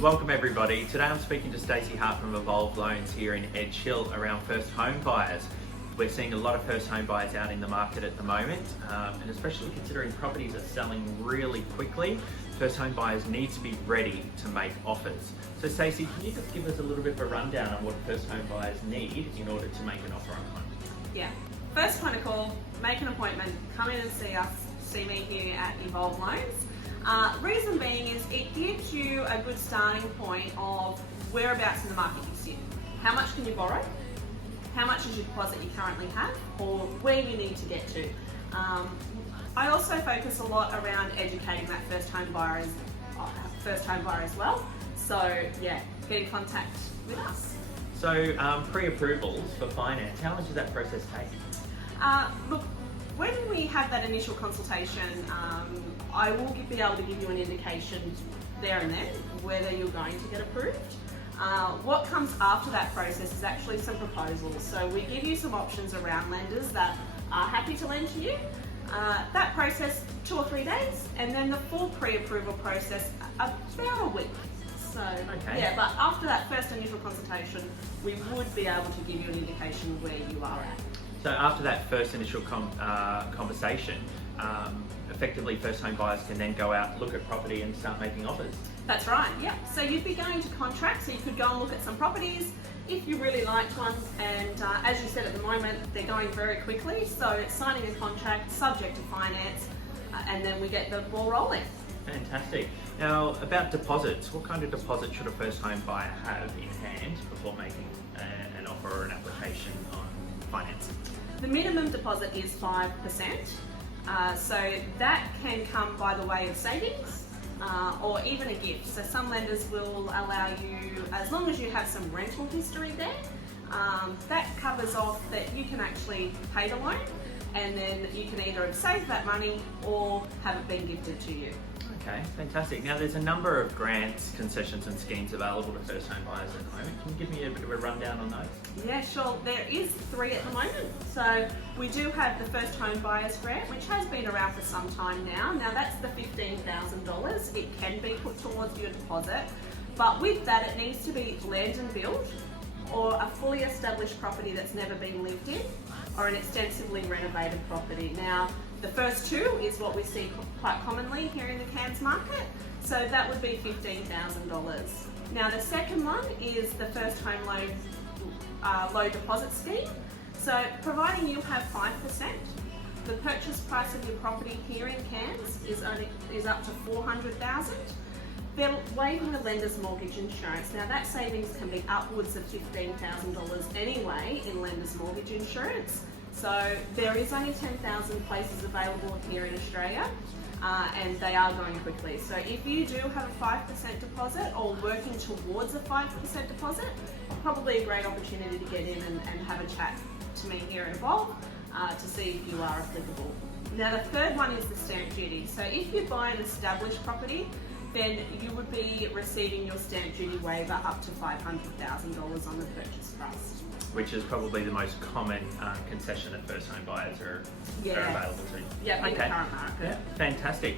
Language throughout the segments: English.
Welcome everybody. Today I'm speaking to Stacey Hart from Evolve Loans here in Edge Hill around first home buyers. We're seeing a lot of first home buyers out in the market at the moment, and especially considering properties are selling really quickly, first home buyers need to be ready to make offers. So Stacey, can you just give us a little bit of a rundown on what first home buyers need in order to make an offer on a home? Yeah, first point of call, make an appointment, come in and see me here at Evolve Loans. Reason being is it gives you a good starting point of whereabouts in the market you sit. How much can you borrow? How much is your deposit you currently have, or where you need to get to. I also focus a lot around educating that first home buyer as well. So yeah, get in contact with us. So pre-approvals for finance, how long does that process take? Look, when we have that initial consultation, I will be able to give you an indication there and then whether you're going to get approved. What comes after that process is actually some proposals. So we give you some options around lenders that are happy to lend to you. That process, 2 or 3 days, and then the full pre-approval process, about a week. So okay. Yeah, but after that first initial consultation, we would be able to give you an indication of where you are at. So after that first initial conversation, effectively first home buyers can then go out, look at property and start making offers. That's right, yeah. So you'd be going to contract, so you could go and look at some properties if you really liked one, and as you said at the moment, they're going very quickly, so it's signing a contract subject to finance, and then we get the ball rolling. Fantastic. Now, about deposits, what kind of deposit should a first home buyer have in hand before making an offer or an application on financing? The minimum deposit is 5%, so that can come by the way of savings or even a gift. So some lenders will allow you, as long as you have some rental history there, that covers off that you can actually pay the loan, and then you can either save that money or have it been gifted to you. Okay, fantastic. Now there's a number of grants, concessions and schemes available to first home buyers at the moment. Can you give me a bit of a rundown on those? Yeah, sure. There is 3 at the moment. So we do have the first home buyers grant, which has been around for some time now. Now that's the $15,000. It can be put towards your deposit, but with that it needs to be land and build, or a fully established property that's never been lived in, or an extensively renovated property. Now, the first 2 is what we see quite commonly here in the Cairns market, so that would be $15,000. Now, the second one is the first home loan low deposit scheme. So, providing you have 5%, the purchase price of your property here in Cairns is up to $400,000. They're waiving the lender's mortgage insurance. Now that savings can be upwards of $15,000 anyway in lender's mortgage insurance. So there is only 10,000 places available here in Australia, and they are going quickly. So if you do have a 5% deposit or working towards a 5% deposit, probably a great opportunity to get in and have a chat to me here at Evolve to see if you are applicable. Now the third one is the stamp duty. So if you buy an established property, then you would be receiving your stamp duty waiver up to $500,000 on the purchase price. Which is probably the most common concession that first home buyers are available to. Yeah, in the current market. Yeah, fantastic.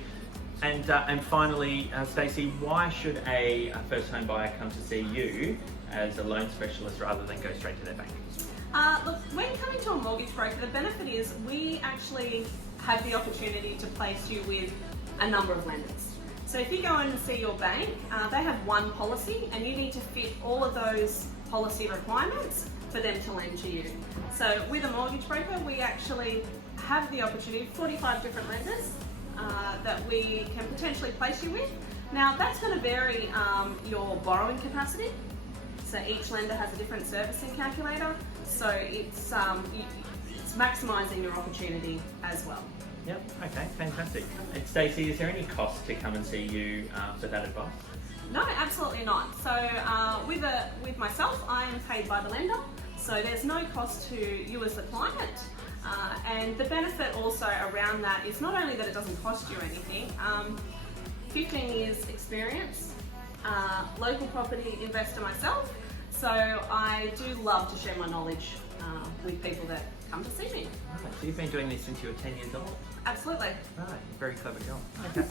And finally, Stacey, why should a first home buyer come to see you as a loan specialist rather than go straight to their bank? Look, when coming to a mortgage broker, the benefit is we actually have the opportunity to place you with a number of lenders. So if you go in and see your bank, they have one policy and you need to fit all of those policy requirements for them to lend to you. So with a mortgage broker, we actually have the opportunity, 45 different lenders that we can potentially place you with. Now that's going to vary your borrowing capacity. So each lender has a different servicing calculator. So it's maximising your opportunity as well. Yep, okay, fantastic. And Stacey, is there any cost to come and see you for that advice? No, absolutely not. So with myself, I am paid by the lender, so there's no cost to you as the client. And the benefit also around that is not only that it doesn't cost you anything, 15 years experience, local property investor myself, so I do love to share my knowledge with people that come to see me. Right, so you've been doing this since you were 10 years old? Absolutely. Right, very clever girl. Okay.